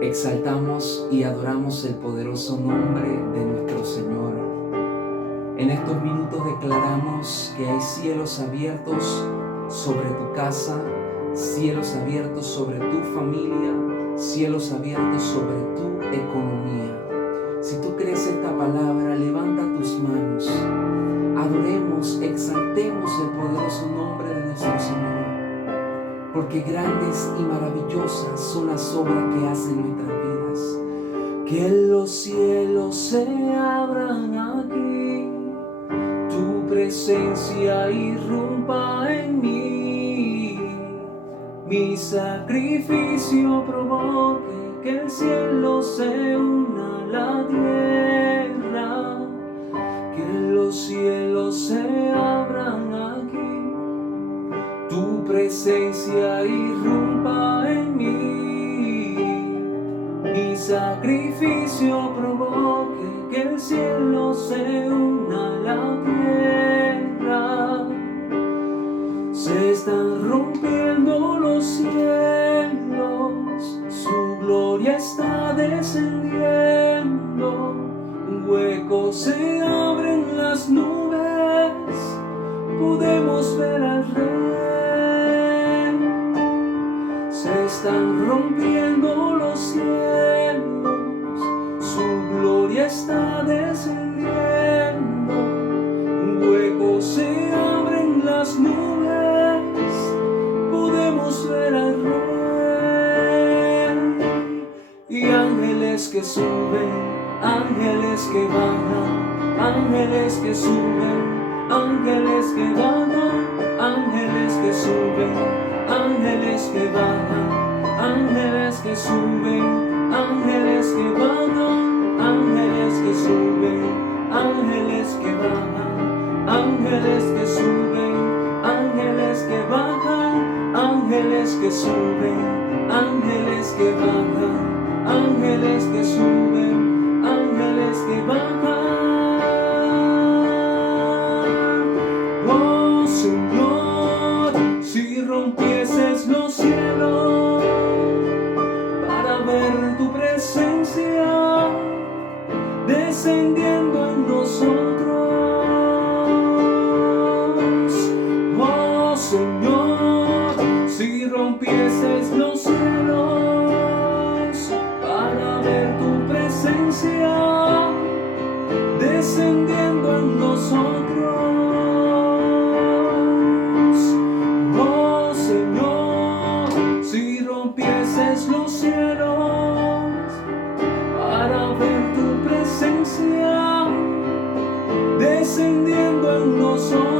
Exaltamos y adoramos el poderoso nombre de nuestro Señor. En estos minutos declaramos que hay cielos abiertos sobre tu casa, cielos abiertos sobre tu familia, cielos abiertos sobre tu economía. Si tú crees esta palabra, levanta tus manos. Adoremos, exaltemos el poderoso nombre de nuestro Señor, porque grandes y maravillosas son las obras que hacen nuestras vidas. Que los cielos se abran aquí, tu presencia irrumpa en mí, mi sacrificio provoque que el cielo se una a la tierra, que los cielos se abran aquí, tu presencia irrumpa en mí, mi sacrificio provoque que el cielo se una a la tierra. Se están rompiendo los cielos, su gloria está descendiendo, un hueco se abre en las nubes, podemos ver al Rey. Se están rompiendo los cielos, su gloria está descendiendo, un hueco se abre en las nubes, podemos ver al Rey. Y ángeles que suben, ángeles que bajan, ángeles que suben, ángeles que bajan, ángeles que suben, ángeles que bajan, ángeles que suben, ángeles que bajan, ángeles que suben, ángeles que bajan, ángeles que suben, ángeles que bajan, ángeles que suben, ángeles que bajan, ángeles que suben, ángeles que bajan. Oh Señor, si rompieses los cielos para ver tu presencia descendiendo en nosotros. Oh Señor, si rompieses los cielos para ver tu presencia descendiendo en nosotros. Oh Señor, si rompieses los cielos para ver tu presencia descendiendo en nosotros.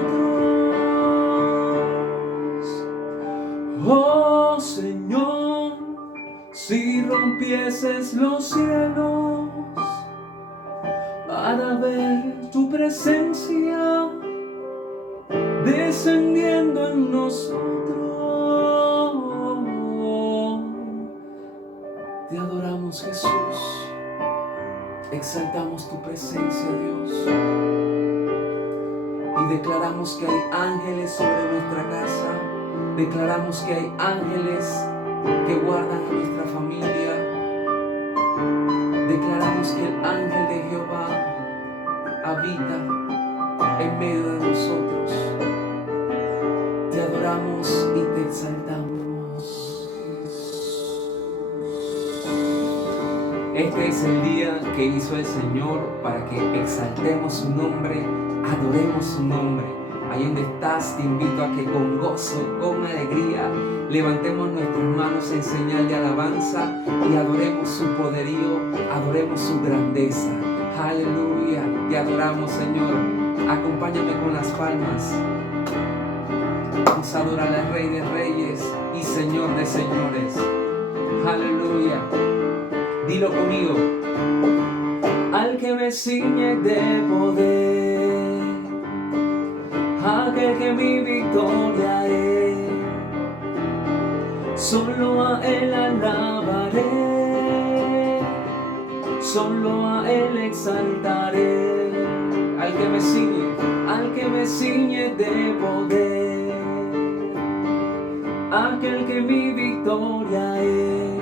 Oh Señor, si rompieses los cielos para ver tu presencia descendiendo en nosotros. Te adoramos, Jesús. Exaltamos tu presencia, Dios. Y declaramos que hay ángeles sobre nuestra casa. Declaramos que hay ángeles que guardan a nuestra familia. Declaramos que el ángel de Jehová habita en medio de nosotros. Te adoramos y te exaltamos. Este es el día que hizo el Señor para que exaltemos su nombre, adoremos su nombre. Ahí donde estás, te invito a que con gozo, con alegría, levantemos nuestras manos en señal de alabanza y adoremos su poderío, adoremos su grandeza. Aleluya, te adoramos, Señor. Acompáñame con las palmas. Vamos a adorar al Rey de Reyes y Señor de Señores. Aleluya. Dilo conmigo. Al que me ciñe de poder, aquel que mi victoria es, solo a Él alabaré, solo a Él exaltaré. Al que me ciñe de poder, aquel que mi victoria es,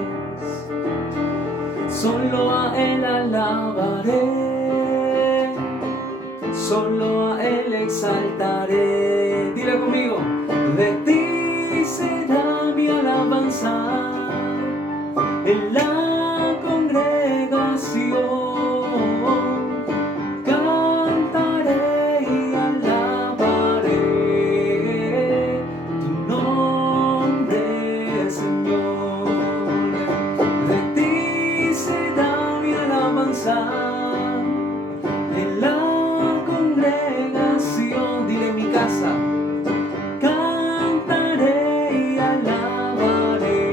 solo a Él alabaré, solo a Él exaltaré. Dile conmigo, de ti será mi alabanza en la congregación, cantaré y alabaré tu nombre, Señor. De ti será mi alabanza en la congregación. Dile, en mi casa cantaré y alabaré.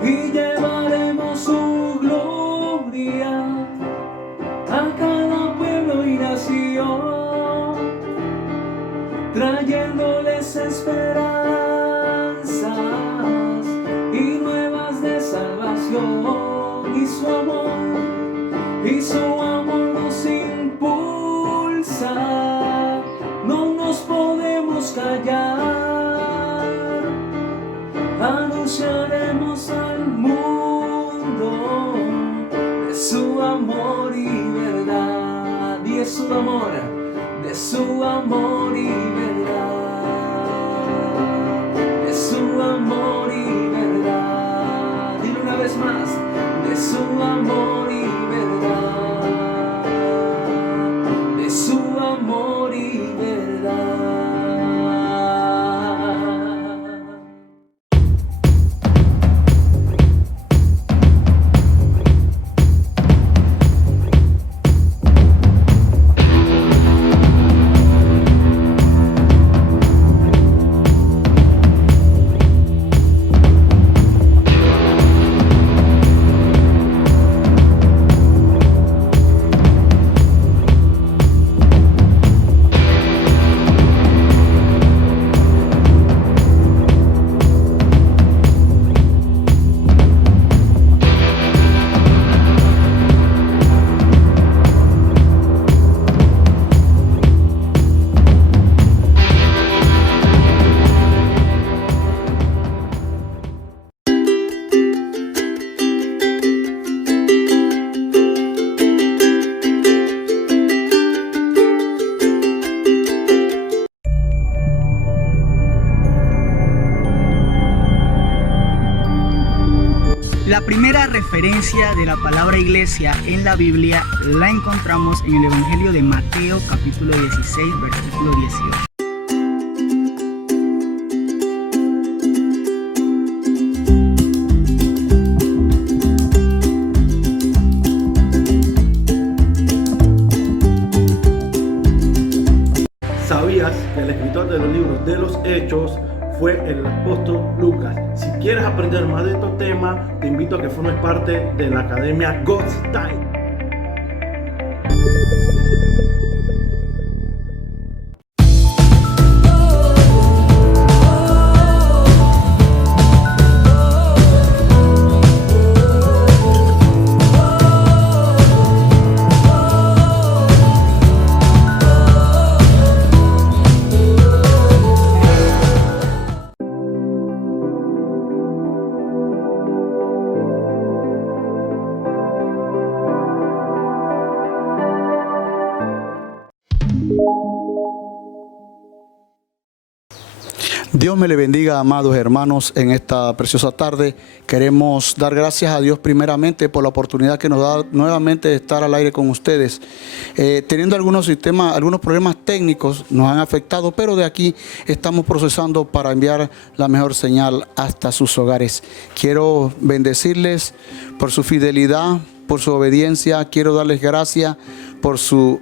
Y llevaremos su gloria a cada pueblo y nación, trayéndoles esperanzas y nuevas de salvación. Y su amor nos impulsa, no nos podemos callar, anunciaremos al mundo de su amor y verdad, de su amor y verdad, de su amor y verdad. Dile una vez más, de su amor y verdad, de su amor y verdad. La primera referencia de la palabra iglesia en la Biblia la encontramos en el Evangelio de Mateo, capítulo 16, versículo 18. ¿Sabías que el escritor de los libros de los Hechos fue el apóstol Lucas? Si quieres aprender más de estos temas, te invito a que formes parte de la Academia God's Time. Dios me le bendiga, amados hermanos, en esta preciosa tarde. Queremos dar gracias a Dios primeramente por la oportunidad que nos da nuevamente de estar al aire con ustedes. Teniendo algunos problemas técnicos nos han afectado, pero de aquí estamos procesando para enviar la mejor señal hasta sus hogares. Quiero bendecirles por su fidelidad, por su obediencia. Quiero darles gracias por su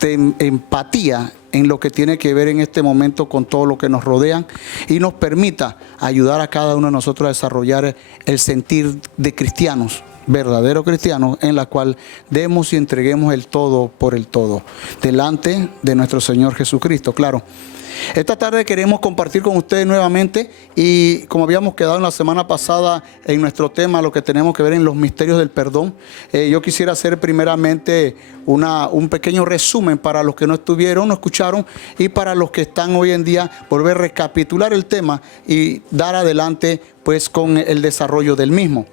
empatía en lo que tiene que ver en este momento con todo lo que nos rodean y nos permita ayudar a cada uno de nosotros a desarrollar el sentir de cristianos, verdaderos cristianos, en la cual demos y entreguemos el todo por el todo delante de nuestro Señor Jesucristo. Claro, esta tarde queremos compartir con ustedes nuevamente, y como habíamos quedado en la semana pasada en nuestro tema, lo que tenemos que ver en los misterios del perdón. Yo quisiera hacer primeramente un pequeño resumen para los que no estuvieron, no escucharon, y para los que están hoy en día, volver a recapitular el tema y dar adelante pues con el desarrollo del mismo.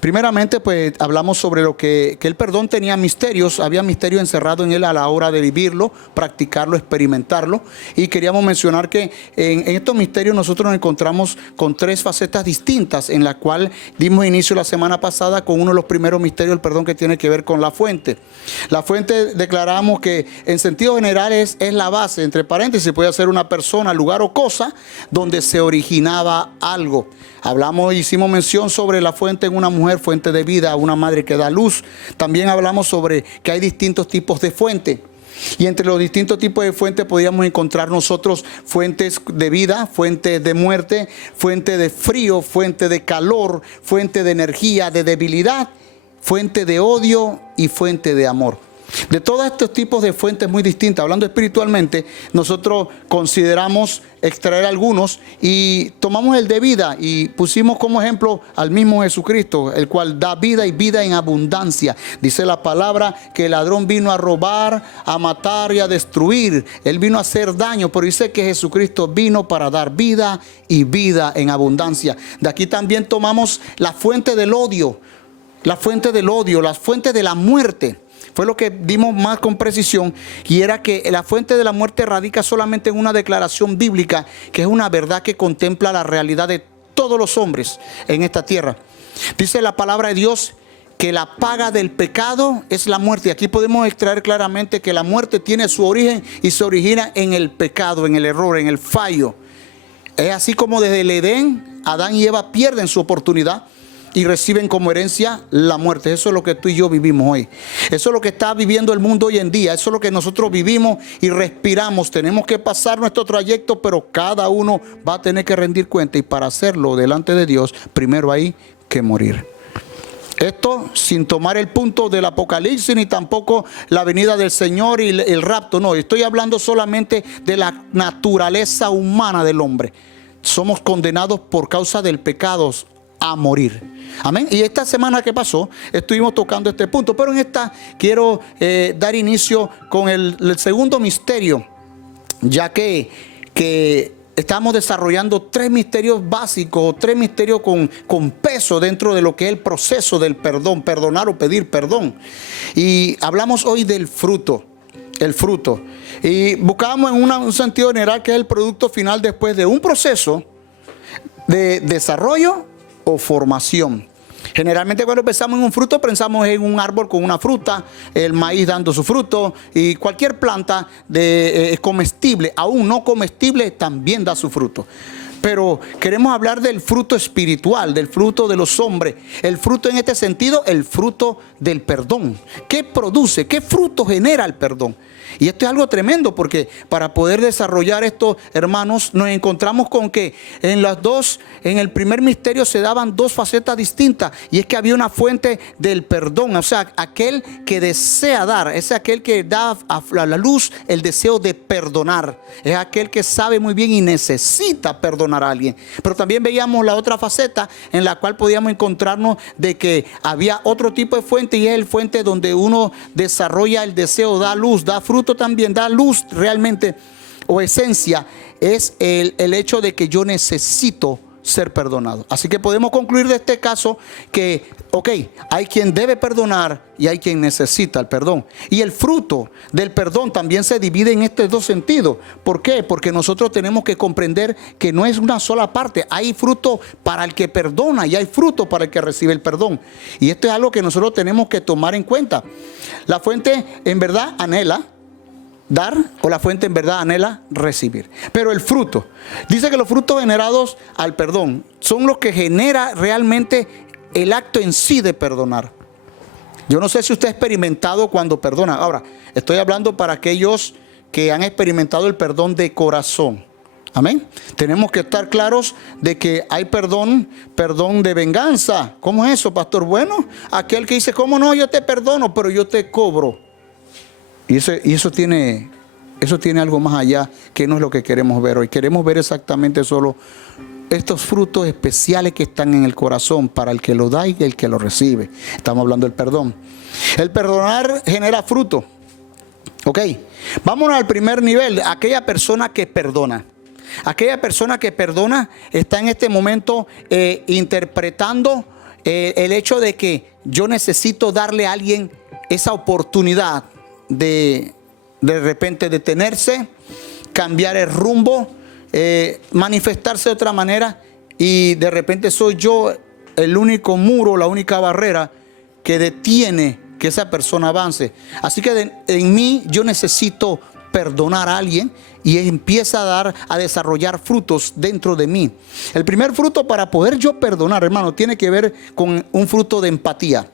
Primeramente, pues hablamos sobre lo que el perdón tenía misterios, había misterio encerrado en él a la hora de vivirlo, practicarlo, experimentarlo, y queríamos mencionar que en estos misterios nosotros nos encontramos con tres facetas distintas, en la cual dimos inicio la semana pasada con uno de los primeros misterios del perdón, que tiene que ver con la fuente. La fuente declaramos que en sentido general es la base, entre paréntesis puede ser una persona, lugar o cosa donde se originaba algo. Hicimos mención sobre la fuente en una mujer, fuente de vida, una madre que da luz. También hablamos sobre que hay distintos tipos de fuente. Y entre los distintos tipos de fuentes podíamos encontrar nosotros fuentes de vida, fuentes de muerte, fuente de frío, fuente de calor, fuente de energía, de debilidad, fuente de odio y fuente de amor. De todos estos tipos de fuentes muy distintas, hablando espiritualmente, nosotros consideramos extraer algunos y tomamos el de vida y pusimos como ejemplo al mismo Jesucristo, el cual da vida y vida en abundancia. Dice la palabra que el ladrón vino a robar, a matar y a destruir. Él vino a hacer daño, pero dice que Jesucristo vino para dar vida y vida en abundancia. De aquí también tomamos la fuente del odio, la fuente de la muerte. Fue lo que dimos más con precisión, y era que la fuente de la muerte radica solamente en una declaración bíblica, que es una verdad que contempla la realidad de todos los hombres en esta tierra. Dice la palabra de Dios que la paga del pecado es la muerte. Y aquí podemos extraer claramente que la muerte tiene su origen y se origina en el pecado, en el error, en el fallo. Es así como desde el Edén, Adán y Eva pierden su oportunidad y reciben como herencia la muerte. Eso es lo que tú y yo vivimos hoy. Eso es lo que está viviendo el mundo hoy en día. Eso es lo que nosotros vivimos y respiramos. Tenemos que pasar nuestro trayecto, pero cada uno va a tener que rendir cuenta, y para hacerlo delante de Dios, primero hay que morir. Esto sin tomar el punto del Apocalipsis, ni tampoco la venida del Señor y el rapto. No, estoy hablando solamente de la naturaleza humana del hombre. Somos condenados por causa del pecado a morir. Amén. Y esta semana que pasó estuvimos tocando este punto, pero en esta quiero dar inicio con el segundo misterio, ya que estamos desarrollando tres misterios básicos, tres misterios con peso dentro de lo que es el proceso del perdón, perdonar o pedir perdón. Y hablamos hoy del fruto. El fruto. Y buscábamos en un sentido general que es el producto final después de un proceso de desarrollo o formación. Generalmente cuando pensamos en un fruto pensamos en un árbol con una fruta, el maíz dando su fruto, y cualquier planta comestible, aún no comestible, también da su fruto. Pero queremos hablar del fruto espiritual, del fruto de los hombres. El fruto en este sentido, el fruto del perdón. ¿Qué produce? ¿Qué fruto genera el perdón? Y esto es algo tremendo, porque para poder desarrollar esto, hermanos, nos encontramos con que en el primer misterio se daban dos facetas distintas, y es que había una fuente del perdón, o sea, aquel que desea dar, es aquel que da a la luz el deseo de perdonar, es aquel que sabe muy bien y necesita perdonar a alguien. Pero también veíamos la otra faceta en la cual podíamos encontrarnos de que había otro tipo de fuente, y es el fuente donde uno desarrolla el deseo, da luz, da fruto también, da luz realmente, o esencia, es el hecho de que yo necesito ser perdonado. Así que podemos concluir de este caso que, ok, hay quien debe perdonar y hay quien necesita el perdón. Y el fruto del perdón también se divide en estos dos sentidos. ¿Por qué? Porque nosotros tenemos que comprender que no es una sola parte. Hay fruto para el que perdona y hay fruto para el que recibe el perdón. Y esto es algo que nosotros tenemos que tomar en cuenta. La fuente en verdad anhela dar, o la fuente en verdad anhela recibir. Pero el fruto, dice que los frutos generados al perdón son los que genera realmente el acto en sí de perdonar. Yo no sé si usted ha experimentado cuando perdona. Ahora, estoy hablando para aquellos que han experimentado el perdón de corazón. Amén. Tenemos que estar claros de que hay perdón de venganza. ¿Cómo es eso, pastor? Bueno, aquel que dice, ¿cómo no? Yo te perdono, pero yo te cobro. Y eso tiene algo más allá, que no es lo que queremos ver hoy. Queremos ver exactamente solo estos frutos especiales que están en el corazón para el que lo da y el que lo recibe. Estamos hablando del perdón. El perdonar genera fruto. Ok, vámonos al primer nivel. Aquella persona que perdona. Aquella persona que perdona está en este momento interpretando el hecho de que yo necesito darle a alguien esa oportunidad de repente detenerse, cambiar el rumbo, manifestarse de otra manera, y de repente soy yo el único muro, la única barrera que detiene que esa persona avance. Así que en mí yo necesito perdonar a alguien y empieza a desarrollar frutos dentro de mí. El primer fruto para poder yo perdonar, hermano, tiene que ver con un fruto de empatía.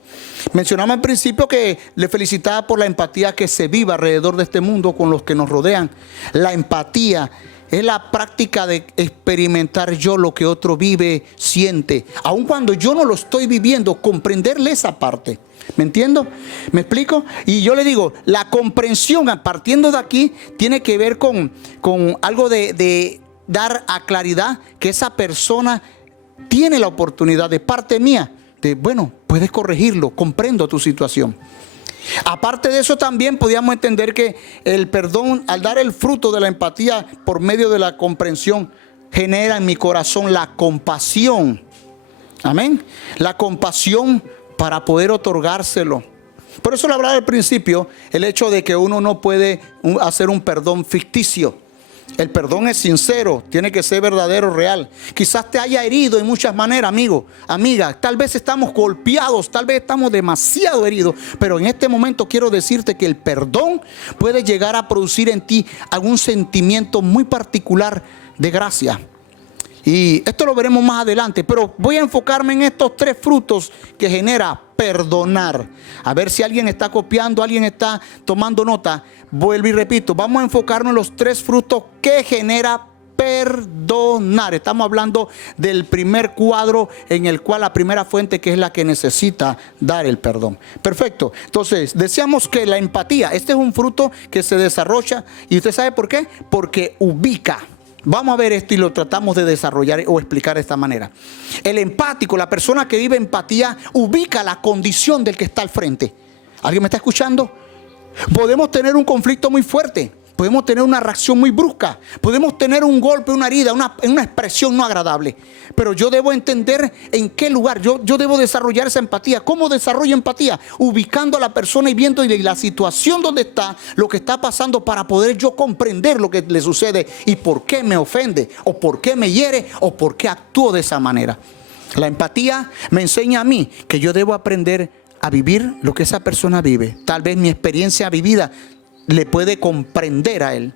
Mencionamos al principio que le felicitaba por la empatía que se vive alrededor de este mundo con los que nos rodean. La empatía es la práctica de experimentar yo lo que otro vive, siente. Aun cuando yo no lo estoy viviendo, comprenderle esa parte. ¿Me entiendo? ¿Me explico? Y yo le digo, la comprensión, partiendo de aquí, tiene que ver con algo de dar a claridad que esa persona tiene la oportunidad de parte mía de, bueno, puedes corregirlo, comprendo tu situación. Aparte de eso, también podíamos entender que el perdón, al dar el fruto de la empatía por medio de la comprensión, genera en mi corazón la compasión. Amén. La compasión para poder otorgárselo. Por eso le hablaba al principio el hecho de que uno no puede hacer un perdón ficticio. El perdón es sincero, tiene que ser verdadero, real. Quizás te haya herido en muchas maneras, amigo, amiga. Tal vez estamos golpeados, tal vez estamos demasiado heridos. Pero en este momento quiero decirte que el perdón puede llegar a producir en ti algún sentimiento muy particular de gracia. Y esto lo veremos más adelante, pero voy a enfocarme en estos tres frutos que genera perdonar. A ver si alguien está copiando, alguien está tomando nota. Vuelvo y repito, vamos a enfocarnos en los tres frutos que genera perdonar. Estamos hablando del primer cuadro en el cual la primera fuente, que es la que necesita dar el perdón. Perfecto. Entonces, decíamos que la empatía, este es un fruto que se desarrolla. ¿Y usted sabe por qué? Porque ubica. Vamos a ver esto y lo tratamos de desarrollar o explicar de esta manera. El empático, la persona que vive empatía, ubica la condición del que está al frente. ¿Alguien me está escuchando? Podemos tener un conflicto muy fuerte. Podemos tener una reacción muy brusca. Podemos tener un golpe, una herida, una expresión no agradable. Pero yo debo entender en qué lugar. Yo debo desarrollar esa empatía. ¿Cómo desarrollo empatía? Ubicando a la persona y viendo la situación donde está, lo que está pasando, para poder yo comprender lo que le sucede y por qué me ofende, o por qué me hiere, o por qué actúo de esa manera. La empatía me enseña a mí que yo debo aprender a vivir lo que esa persona vive. Tal vez mi experiencia vivida le puede comprender a él.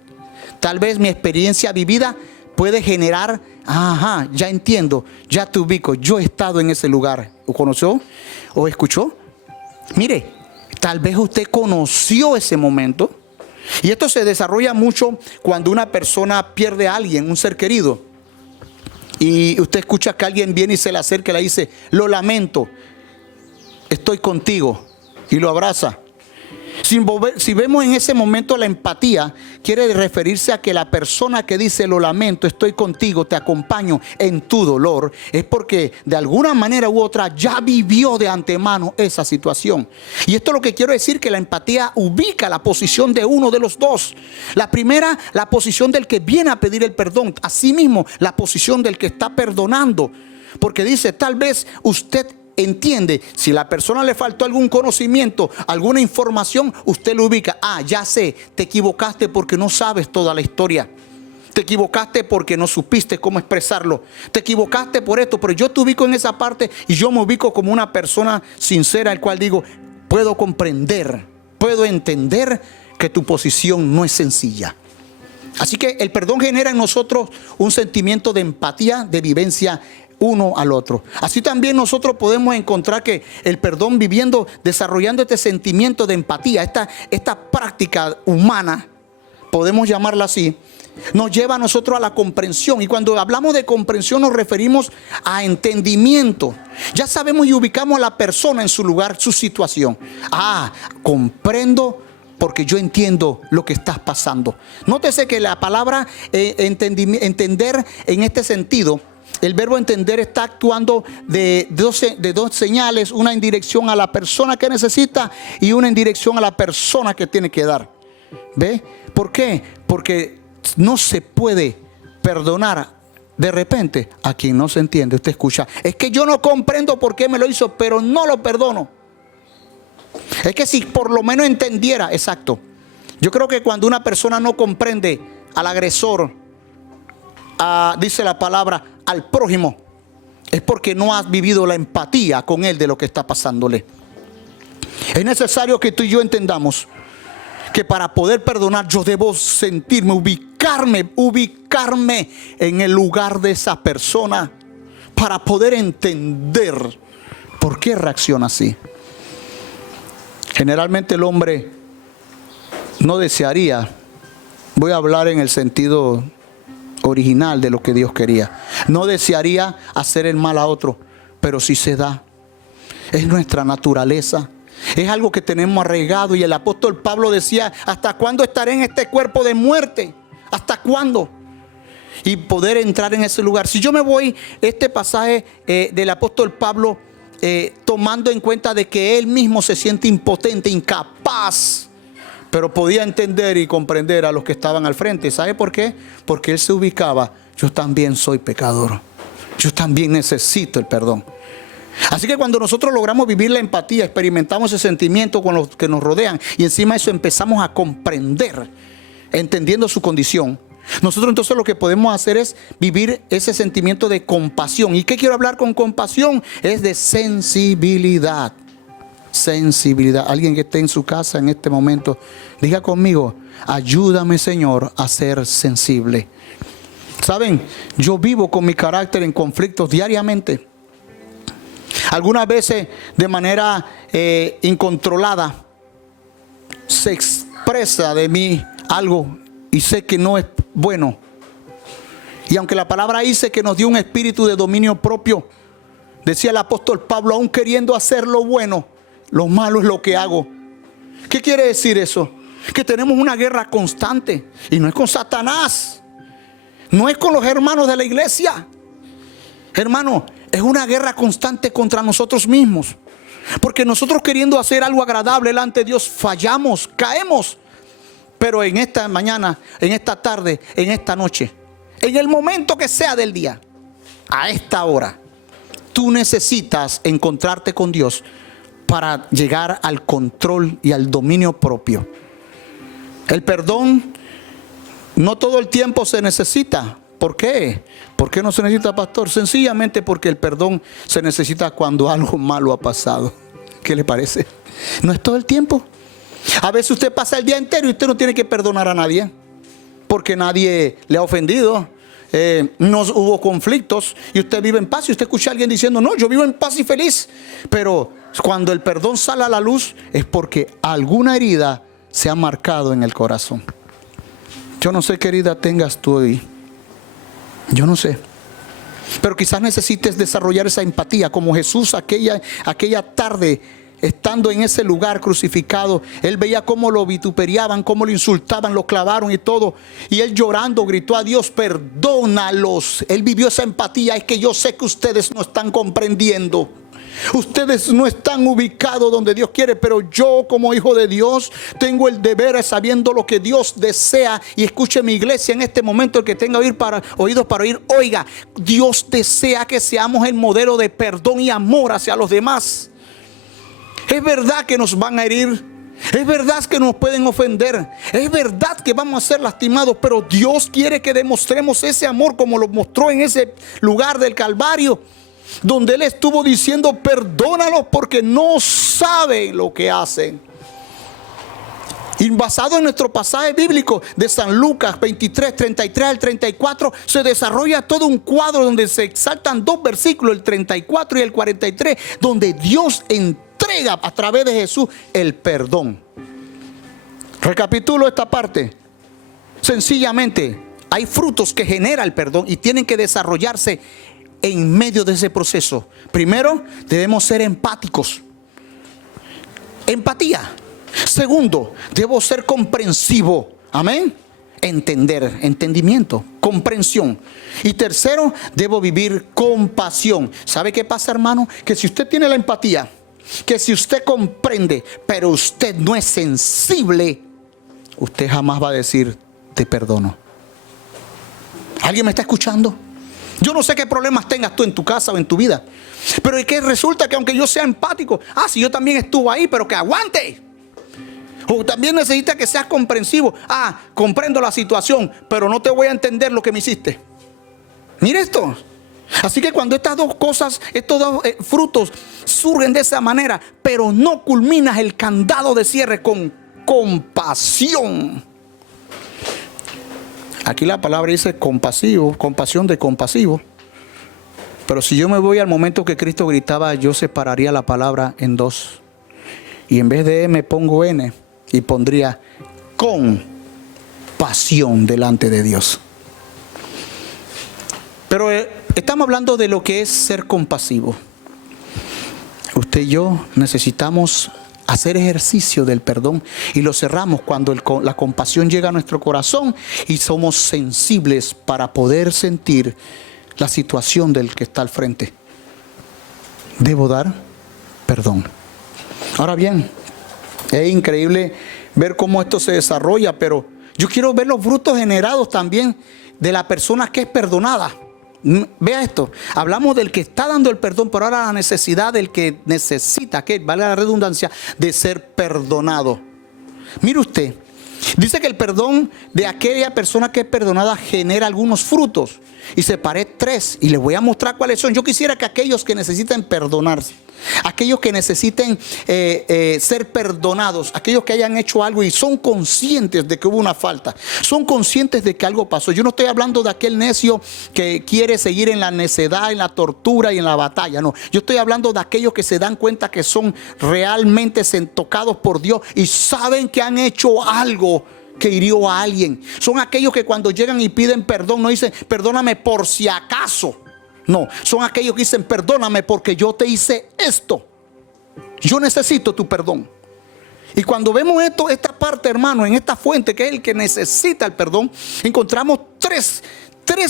Tal vez mi experiencia vivida puede generar, ya entiendo, ya te ubico, yo he estado en ese lugar. ¿O conoció? ¿O escuchó? Mire, tal vez usted conoció ese momento. Y esto se desarrolla mucho cuando una persona pierde a alguien, un ser querido. Y usted escucha que alguien viene y se le acerca y le dice, lo lamento, estoy contigo. Y lo abraza. Si vemos en ese momento la empatía, quiere referirse a que la persona que dice lo lamento, estoy contigo, te acompaño en tu dolor, es porque de alguna manera u otra ya vivió de antemano esa situación. Y esto es lo que quiero decir, que la empatía ubica la posición de uno de los dos. La primera, la posición del que viene a pedir el perdón. Asimismo, la posición del que está perdonando. Porque dice, tal vez usted entiende, si la persona le faltó algún conocimiento, alguna información, usted lo ubica. Ah, ya sé, te equivocaste porque no sabes toda la historia. Te equivocaste porque no supiste cómo expresarlo. Te equivocaste por esto, pero yo te ubico en esa parte y yo me ubico como una persona sincera, el cual digo, puedo comprender, puedo entender que tu posición no es sencilla. Así que el perdón genera en nosotros un sentimiento de empatía, de vivencia uno al otro. Así también nosotros podemos encontrar que el perdón, desarrollando este sentimiento de empatía, esta práctica humana, podemos llamarla así, nos lleva a nosotros a la comprensión. Y cuando hablamos de comprensión nos referimos a entendimiento. Ya sabemos y ubicamos a la persona en su lugar, su situación. Ah, comprendo porque yo entiendo lo que estás pasando. Nótese que la palabra entender en este sentido, el verbo entender está actuando de dos señales, una en dirección a la persona que necesita y una en dirección a la persona que tiene que dar. ¿Ve? ¿Por qué? Porque no se puede perdonar de repente a quien no se entiende. Usted escucha, es que yo no comprendo por qué me lo hizo, pero no lo perdono. Es que si por lo menos entendiera, exacto. Yo creo que cuando una persona no comprende al agresor, dice la palabra, al prójimo, es porque no has vivido la empatía con él de lo que está pasándole. Es necesario que tú y yo entendamos que para poder perdonar yo debo sentirme, ubicarme en el lugar de esa persona para poder entender por qué reacciona así. Generalmente el hombre no desearía, voy a hablar en el sentido original de lo que Dios quería, no desearía hacer el mal a otro, pero sí se da. Es nuestra naturaleza. Es algo que tenemos arraigado. Y el apóstol Pablo decía, ¿hasta cuándo estaré en este cuerpo de muerte? ¿Hasta cuándo? Y poder entrar en ese lugar. Si yo me voy, este pasaje del apóstol Pablo, tomando en cuenta de que él mismo se siente impotente, incapaz, pero podía entender y comprender a los que estaban al frente. ¿Sabe por qué? Porque él se ubicaba, yo también soy pecador, yo también necesito el perdón. Así que cuando nosotros logramos vivir la empatía, experimentamos ese sentimiento con los que nos rodean y encima de eso empezamos a comprender, entendiendo su condición, nosotros entonces lo que podemos hacer es vivir ese sentimiento de compasión. ¿Y qué quiero hablar con compasión? Es de sensibilidad. Sensibilidad. Alguien que esté en su casa en este momento, diga conmigo, ayúdame Señor a ser sensible. Saben, yo vivo con mi carácter en conflictos diariamente. Algunas veces de manera incontrolada se expresa de mí algo y sé que no es bueno. Y aunque la palabra dice que nos dio un espíritu de dominio propio, decía el apóstol Pablo, aún queriendo hacer lo bueno, lo malo es lo que hago. ¿Qué quiere decir eso? Que tenemos una guerra constante. Y no es con Satanás, no es con los hermanos de la iglesia. Hermano, es una guerra constante contra nosotros mismos. Porque nosotros queriendo hacer algo agradable delante de Dios, fallamos, caemos. Pero en esta mañana, en esta tarde, en esta noche, en el momento que sea del día, a esta hora, tú necesitas encontrarte con Dios para llegar al control y al dominio propio. El perdón no todo el tiempo se necesita. ¿Por qué? ¿Por qué no se necesita, pastor? Sencillamente porque el perdón se necesita cuando algo malo ha pasado. ¿Qué le parece? No es todo el tiempo. A veces usted pasa el día entero y usted no tiene que perdonar a nadie, porque nadie le ha ofendido, no hubo conflictos y usted vive en paz. Y usted escucha a alguien diciendo, no, yo vivo en paz y feliz. Pero cuando el perdón sale a la luz es porque alguna herida se ha marcado en el corazón. Yo no sé qué herida tengas tú hoy. Yo no sé. Pero quizás necesites desarrollar esa empatía como Jesús aquella tarde estando en ese lugar crucificado, él veía cómo lo vituperiaban, cómo lo insultaban, lo clavaron y todo. Y él llorando gritó a Dios: perdónalos. Él vivió esa empatía. Es que yo sé que ustedes no están comprendiendo. Ustedes no están ubicados donde Dios quiere, pero yo como hijo de Dios tengo el deber, sabiendo lo que Dios desea. Y escuche mi iglesia en este momento, el que tenga oídos para oír, oiga, Dios desea que seamos el modelo de perdón y amor hacia los demás. Es verdad que nos van a herir, es verdad que nos pueden ofender, es verdad que vamos a ser lastimados, pero Dios quiere que demostremos ese amor como lo mostró en ese lugar del Calvario, donde Él estuvo diciendo: perdónalos porque no saben lo que hacen. Y basado en nuestro pasaje bíblico de San Lucas 23, 33 al 34, se desarrolla todo un cuadro donde se exaltan dos versículos, el 34 y el 43, donde Dios entrega a través de Jesús el perdón. Recapitulo esta parte. Sencillamente, hay frutos que genera el perdón y tienen que desarrollarse en medio de ese proceso. Primero, debemos ser empáticos. Empatía. Segundo, debo ser comprensivo. Amén. Entendimiento, comprensión. Y tercero, debo vivir compasión. ¿Sabe qué pasa, hermano? Que si usted tiene la empatía, que si usted comprende, pero usted no es sensible, usted jamás va a decir: te perdono. ¿Alguien me está escuchando? Yo no sé qué problemas tengas tú en tu casa o en tu vida, pero es que resulta que aunque yo sea empático, si yo también estuve ahí, pero que aguante. O también necesita que seas comprensivo. Comprendo la situación, pero no te voy a entender lo que me hiciste. Mire esto. Así que cuando estas dos cosas, estos dos frutos surgen de esa manera, pero no culminas el candado de cierre con compasión. Aquí la palabra dice compasivo, compasión de compasivo. Pero si yo me voy al momento que Cristo gritaba, yo separaría la palabra en dos. Y en vez de me pongo N y pondría compasión delante de Dios. Pero estamos hablando de lo que es ser compasivo. Usted y yo necesitamos hacer ejercicio del perdón, y lo cerramos cuando la compasión llega a nuestro corazón y somos sensibles para poder sentir la situación del que está al frente. Debo dar perdón. Ahora bien, es increíble ver cómo esto se desarrolla, pero yo quiero ver los frutos generados también de la persona que es perdonada. Vea esto, hablamos del que está dando el perdón, pero ahora la necesidad del que necesita, que vale la redundancia, de ser perdonado. Mire usted, dice que el perdón de aquella persona que es perdonada genera algunos frutos, y separé 3 y les voy a mostrar cuáles son. Yo quisiera que aquellos que necesiten perdonarse, aquellos que necesiten ser perdonados, aquellos que hayan hecho algo y son conscientes de que hubo una falta, son conscientes de que algo pasó. Yo no estoy hablando de aquel necio que quiere seguir en la necedad, en la tortura y en la batalla. No, yo estoy hablando de aquellos que se dan cuenta que son realmente tocados por Dios y saben que han hecho algo que hirió a alguien. Son aquellos que cuando llegan y piden perdón no dicen perdóname por si acaso. No, son aquellos que dicen perdóname porque yo te hice esto. Yo necesito tu perdón. Y cuando vemos esta parte, hermano, en esta fuente que es el que necesita el perdón, encontramos tres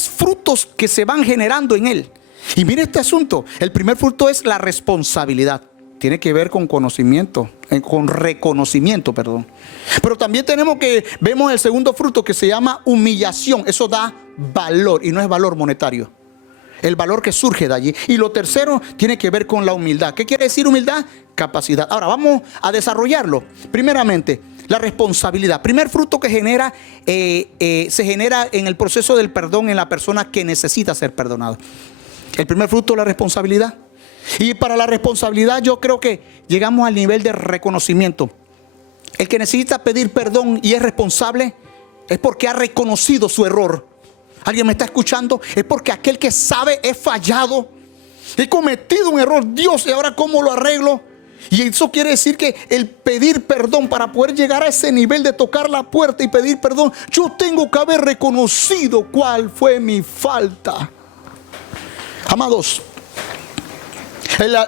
frutos que se van generando en él. Y mire este asunto. El primer fruto es la responsabilidad. Tiene que ver con conocimiento, con reconocimiento, perdón. Pero también vemos el segundo fruto que se llama humillación. Eso da valor y no es valor monetario. El valor que surge de allí. Y lo tercero tiene que ver con la humildad. ¿Qué quiere decir humildad? Capacidad. Ahora vamos a desarrollarlo. Primeramente, la responsabilidad. Primer fruto que se genera en el proceso del perdón en la persona que necesita ser perdonado. El primer fruto es la responsabilidad. Y para la responsabilidad yo creo que llegamos al nivel de reconocimiento. El que necesita pedir perdón y es responsable es porque ha reconocido su error. ¿Alguien me está escuchando? Es porque aquel que sabe he fallado, he cometido un error, Dios, ¿y ahora cómo lo arreglo? Y eso quiere decir que el pedir perdón, para poder llegar a ese nivel de tocar la puerta y pedir perdón, yo tengo que haber reconocido cuál fue mi falta. Amados,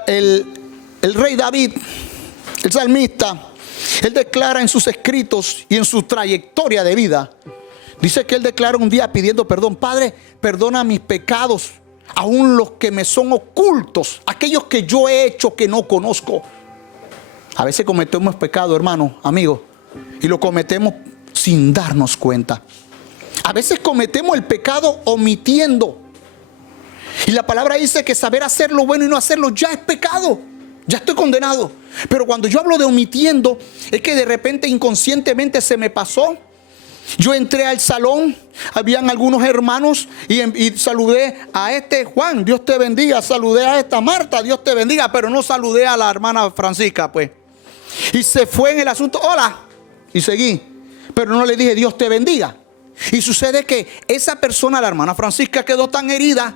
el rey David El salmista, él declara en sus escritos y en su trayectoria de vida, dice que él declara un día pidiendo perdón: Padre, perdona mis pecados, aún los que me son ocultos, aquellos que yo he hecho que no conozco. A veces cometemos pecado, hermano, amigo, y lo cometemos sin darnos cuenta. A veces cometemos el pecado omitiendo. Y la palabra dice que saber hacer lo bueno y no hacerlo ya es pecado. Ya estoy condenado. Pero cuando yo hablo de omitiendo, es que de repente inconscientemente se me pasó. Yo entré al salón, habían algunos hermanos y saludé a este Juan, Dios te bendiga. Saludé a esta Marta, Dios te bendiga. Pero no saludé a la hermana Francisca, pues. Y se fue en el asunto, hola, y seguí. Pero no le dije Dios te bendiga. Y sucede que esa persona, la hermana Francisca, quedó tan herida,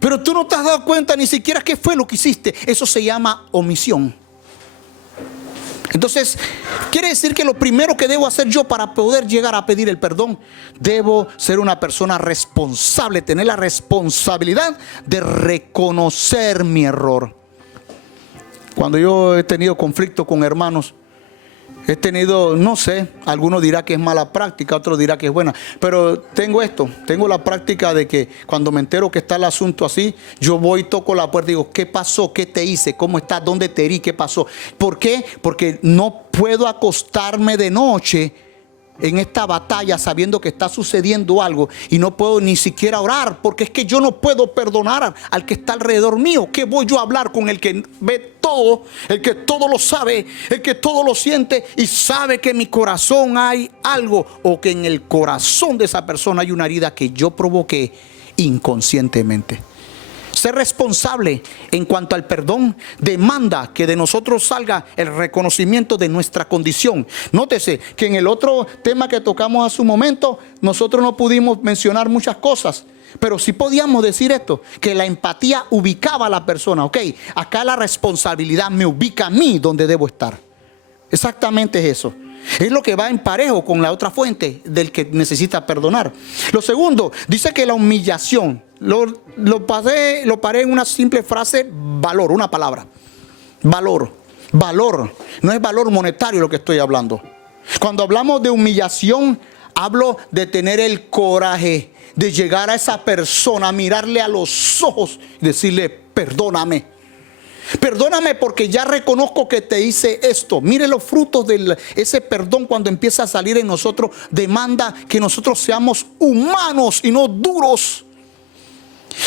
pero tú no te has dado cuenta ni siquiera qué fue lo que hiciste. Eso se llama omisión. Entonces, quiere decir que lo primero que debo hacer yo para poder llegar a pedir el perdón, debo ser una persona responsable, tener la responsabilidad de reconocer mi error. Cuando yo he tenido conflicto con hermanos, he tenido, no sé, alguno dirá que es mala práctica, otro dirá que es buena, pero tengo la práctica de que cuando me entero que está el asunto así, yo voy, toco la puerta y digo: ¿qué pasó? ¿Qué te hice? ¿Cómo estás? ¿Dónde te herí? ¿Qué pasó? ¿Por qué? Porque no puedo acostarme de noche en esta batalla sabiendo que está sucediendo algo y no puedo ni siquiera orar, porque es que yo no puedo perdonar al que está alrededor mío. ¿Qué voy yo a hablar con el que ve todo, el que todo lo sabe, el que todo lo siente y sabe que en mi corazón hay algo, o que en el corazón de esa persona hay una herida que yo provoqué inconscientemente? Ser responsable en cuanto al perdón demanda que de nosotros salga el reconocimiento de nuestra condición. Nótese que en el otro tema que tocamos hace un momento, nosotros no pudimos mencionar muchas cosas, pero sí podíamos decir esto, que la empatía ubicaba a la persona. Ok, acá la responsabilidad me ubica a mí donde debo estar. Exactamente es eso. Es lo que va en parejo con la otra fuente del que necesita perdonar. Lo segundo, dice que la humillación, lo paré en una simple frase: valor, una palabra. Valor. No es valor monetario lo que estoy hablando. Cuando hablamos de humillación, hablo de tener el coraje de llegar a esa persona, mirarle a los ojos y decirle: perdóname. Perdóname porque ya reconozco que te hice esto. Mire los frutos de ese perdón cuando empieza a salir en nosotros. Demanda que nosotros seamos humanos y no duros.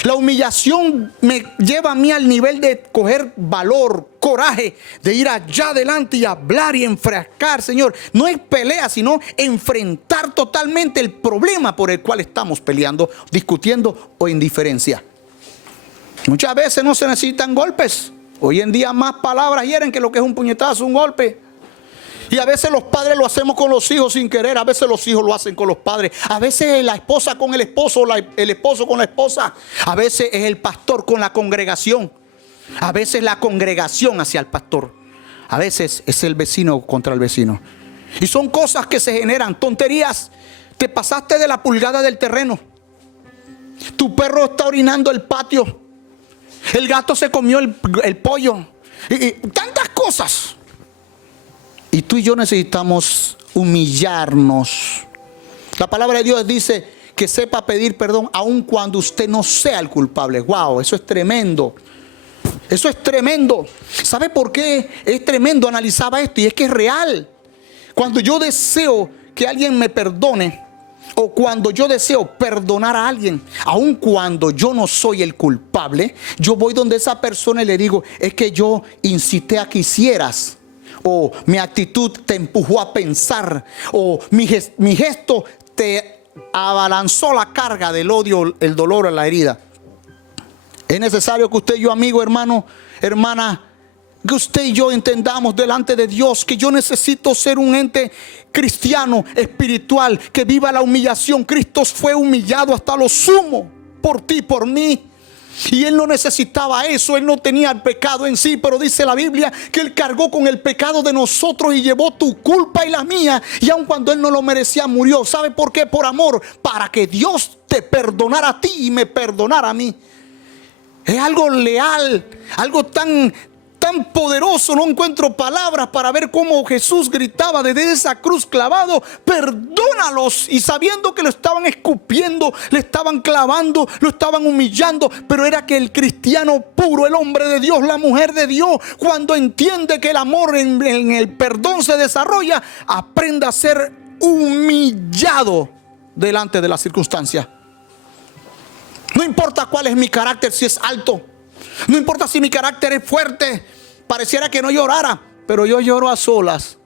La humillación me lleva a mí al nivel de coger valor, coraje, de ir allá adelante y hablar y enfrascar, Señor. No es pelea, sino enfrentar totalmente el problema por el cual estamos peleando, discutiendo o indiferencia. Muchas veces no se necesitan golpes. Hoy en día más palabras hieren que lo que es un puñetazo, un golpe. Y a veces los padres lo hacemos con los hijos sin querer. A veces los hijos lo hacen con los padres. A veces la esposa con el esposo, el esposo con la esposa. A veces es el pastor con la congregación. A veces la congregación hacia el pastor. A veces es el vecino contra el vecino. Y son cosas que se generan, tonterías. Te pasaste de la pulgada del terreno. Tu perro está orinando el patio. El gato se comió el pollo. Y tantas cosas. Y tú y yo necesitamos humillarnos. La palabra de Dios dice que sepa pedir perdón aun cuando usted no sea el culpable. Wow, eso es tremendo. Eso es tremendo. ¿Sabe por qué es tremendo? Analizaba esto y es que es real. Cuando yo deseo que alguien me perdone, o cuando yo deseo perdonar a alguien, aun cuando yo no soy el culpable, yo voy donde esa persona y le digo: es que yo incité a que hicieras, o mi actitud te empujó a pensar, o mi gesto te abalanzó la carga del odio, el dolor o la herida. Es necesario que usted y yo, amigo, hermano, hermana, que usted y yo entendamos delante de Dios que yo necesito ser un ente cristiano, espiritual, que viva la humillación. Cristo fue humillado hasta lo sumo por ti, por mí. Y Él no necesitaba eso, Él no tenía el pecado en sí, pero dice la Biblia que Él cargó con el pecado de nosotros y llevó tu culpa y la mía. Y aun cuando Él no lo merecía, murió. ¿Sabe por qué? Por amor, para que Dios te perdonara a ti y me perdonara a mí. Es algo leal, algo tan tan poderoso, no encuentro palabras para ver cómo Jesús gritaba desde esa cruz clavado: perdónalos. Y sabiendo que lo estaban escupiendo, le estaban clavando, lo estaban humillando, pero era que el cristiano puro, el hombre de Dios, la mujer de Dios, cuando entiende que el amor en el perdón se desarrolla, aprende a ser humillado delante de la circunstancia. No importa cuál es mi carácter, si es alto, no importa si mi carácter es fuerte, pareciera que no llorara, pero yo lloro a solas.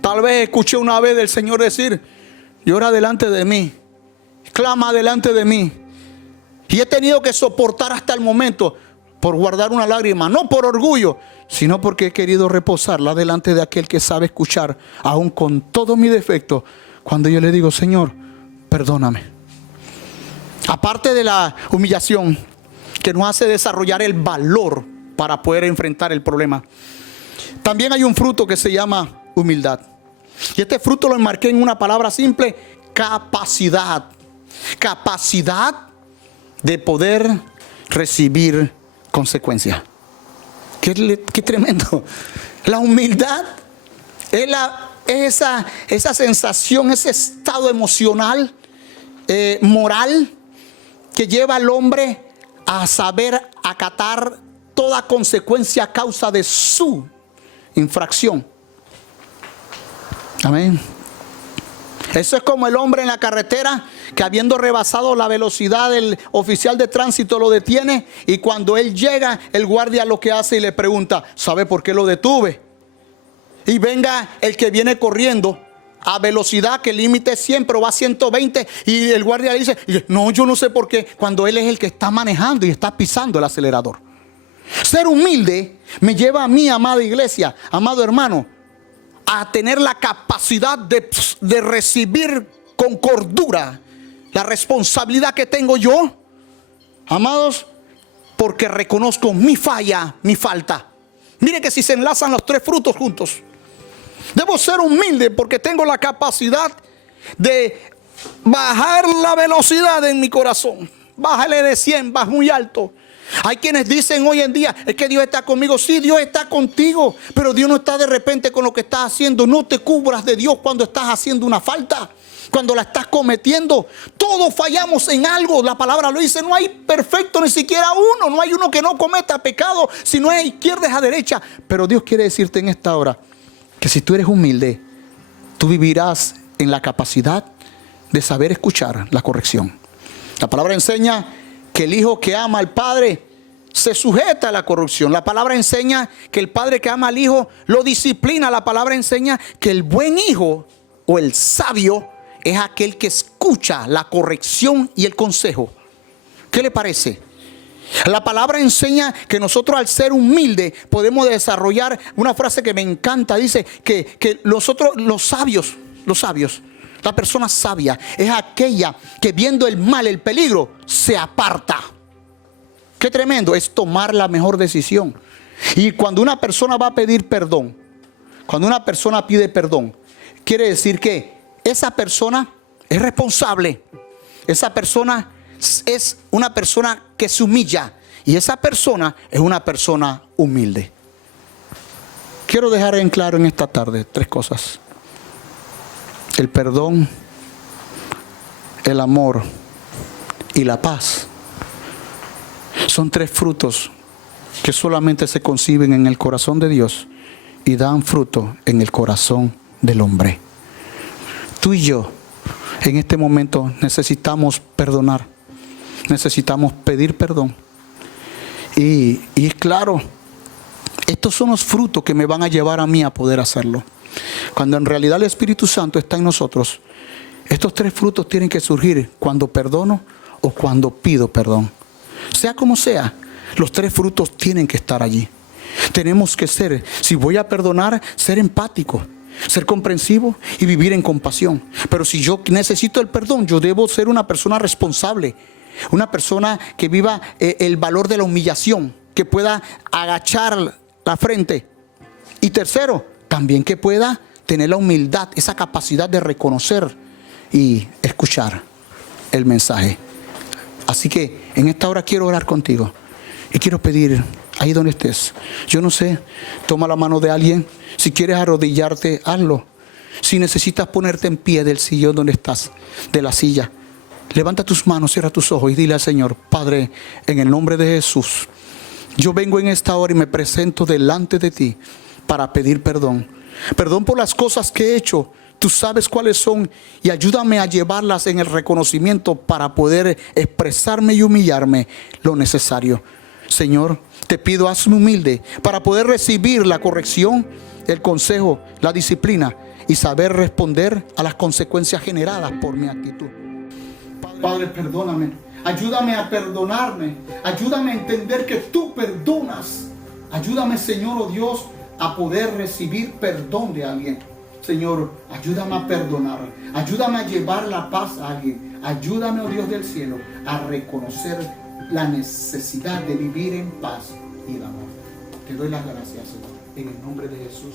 Tal vez escuché una vez del Señor decir: llora delante de mí, clama delante de mí. Y he tenido que soportar hasta el momento por guardar una lágrima, no por orgullo, sino porque he querido reposarla delante de aquel que sabe escuchar, aún con todos mis defectos, cuando yo le digo: Señor, perdóname. Aparte de la humillación que nos hace desarrollar el valor para poder enfrentar el problema, también hay un fruto que se llama humildad. Y este fruto lo enmarqué en una palabra simple: capacidad. Capacidad de poder recibir consecuencias. Qué tremendo. La humildad es esa sensación, ese estado emocional, moral, que lleva al hombre a saber acatar toda consecuencia a causa de su infracción. Amén. Eso es como el hombre en la carretera que, habiendo rebasado la velocidad, el oficial de tránsito lo detiene, y cuando él llega, el guardia lo que hace y le pregunta: ¿sabe por qué lo detuve? Y venga el que viene corriendo a velocidad, que el límite es 100, pero va a 120, y el guardia le dice: no, yo no sé por qué, cuando él es el que está manejando y está pisando el acelerador. Ser humilde me lleva a mí, amada iglesia, amado hermano, a tener la capacidad de recibir con cordura la responsabilidad que tengo yo, amados, porque reconozco mi falla, mi falta. Mire que si se enlazan los tres frutos juntos. Debo ser humilde porque tengo la capacidad de bajar la velocidad en mi corazón. Bájale de 100, vas muy alto. Hay quienes dicen hoy en día: es que Dios está conmigo. Sí, Dios está contigo, pero Dios no está de repente con lo que estás haciendo. No te cubras de Dios cuando estás haciendo una falta, cuando la estás cometiendo. Todos fallamos en algo. La palabra lo dice: no hay perfecto ni siquiera uno. No hay uno que no cometa pecado, si no es a izquierda es a derecha. Pero Dios quiere decirte en esta hora que si tú eres humilde, tú vivirás en la capacidad de saber escuchar la corrección. La palabra enseña que el hijo que ama al padre se sujeta a la corrección. La palabra enseña que el padre que ama al hijo lo disciplina. La palabra enseña que el buen hijo o el sabio es aquel que escucha la corrección y el consejo. ¿Qué le parece? La palabra enseña que nosotros, al ser humildes, podemos desarrollar una frase que me encanta. Dice que nosotros, los sabios, la persona sabia es aquella que, viendo el mal, el peligro, se aparta. Qué tremendo es tomar la mejor decisión. Y cuando una persona va a pedir perdón, cuando una persona pide perdón, quiere decir que esa persona es responsable. Esa persona es una persona que se humilla, y esa persona es una persona humilde. Quiero dejar en claro en esta tarde tres cosas: el perdón, el amor y la paz. Son tres frutos que solamente se conciben en el corazón de Dios y dan fruto en el corazón del hombre. Tú y yo en este momento necesitamos perdonar. Necesitamos pedir perdón. Y es claro, estos son los frutos que me van a llevar a mí a poder hacerlo. Cuando en realidad el Espíritu Santo está en nosotros, estos tres frutos tienen que surgir cuando perdono o cuando pido perdón. Sea como sea, los tres frutos tienen que estar allí. Tenemos que ser, si voy a perdonar, ser empático, ser comprensivo y vivir en compasión. Pero si yo necesito el perdón, yo debo ser una persona responsable. Una persona que viva el valor de la humillación, que pueda agachar la frente. Y tercero, también que pueda tener la humildad, esa capacidad de reconocer y escuchar el mensaje. Así que en esta hora quiero orar contigo y quiero pedir ahí donde estés. Yo no sé, toma la mano de alguien. Si quieres arrodillarte, hazlo. Si necesitas ponerte en pie del sillón donde estás, de la silla, levanta tus manos, cierra tus ojos y dile al Señor: Padre, en el nombre de Jesús, yo vengo en esta hora y me presento delante de ti para pedir perdón. Perdón por las cosas que he hecho. Tú sabes cuáles son, y ayúdame a llevarlas en el reconocimiento para poder expresarme y humillarme lo necesario. Señor, te pido, hazme humilde para poder recibir la corrección, el consejo, la disciplina y saber responder a las consecuencias generadas por mi actitud. Padre, perdóname. Ayúdame a perdonarme. Ayúdame a entender que tú perdonas. Ayúdame, Señor, oh Dios, a poder recibir perdón de alguien. Señor, ayúdame a perdonar. Ayúdame a llevar la paz a alguien. Ayúdame, oh Dios del cielo, a reconocer la necesidad de vivir en paz y en amor. Te doy las gracias, Señor. En el nombre de Jesús,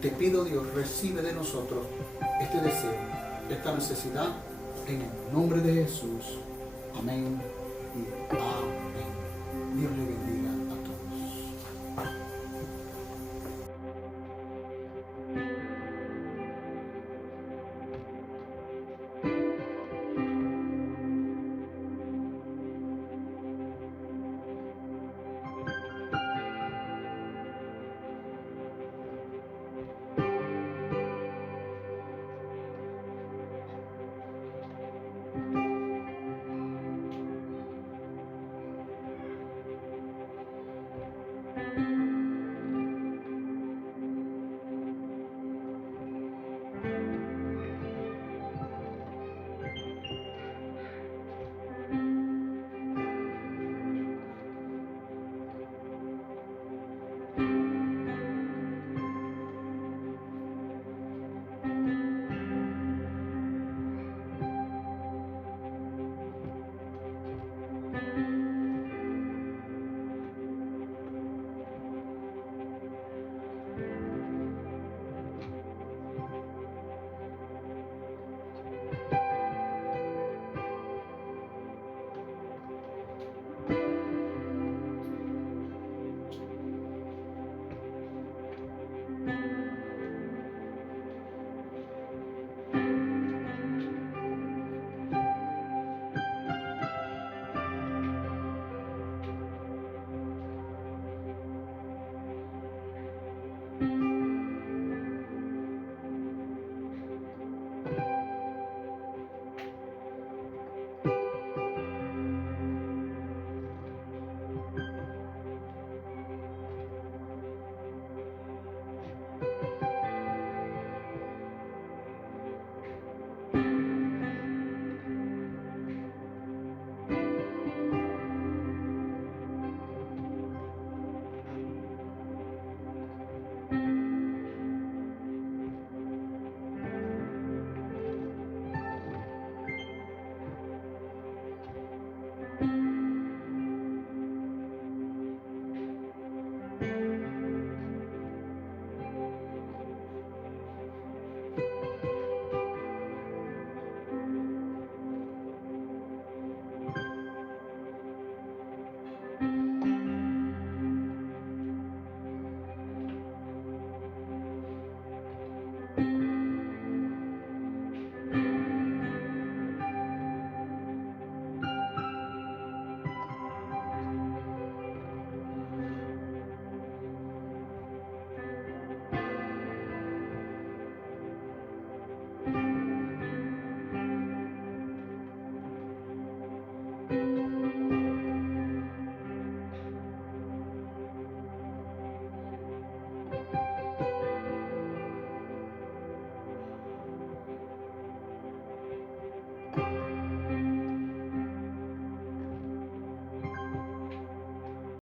te pido, Dios, recibe de nosotros este deseo, esta necesidad, en el nombre de Jesús. Amén y amén. Dios le bendiga.